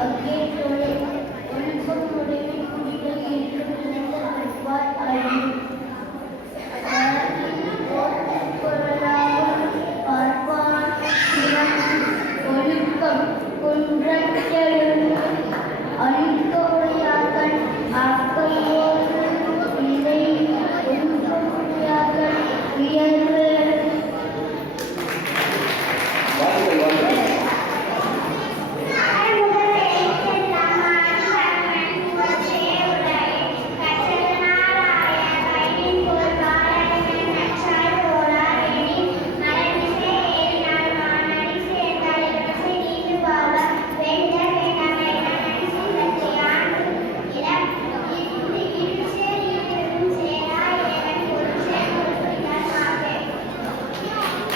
Okay.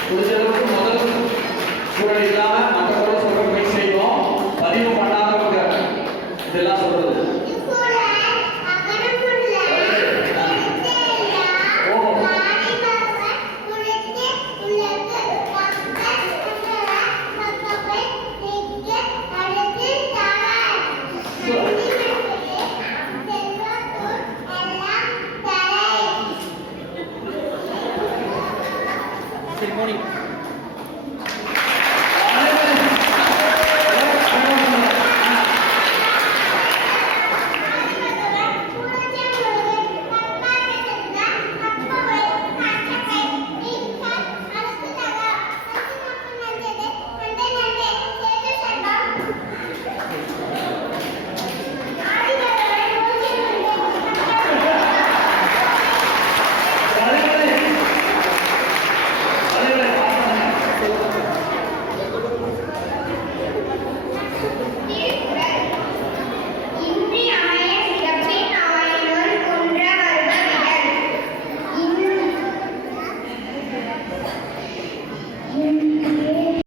ওই জন্য morning.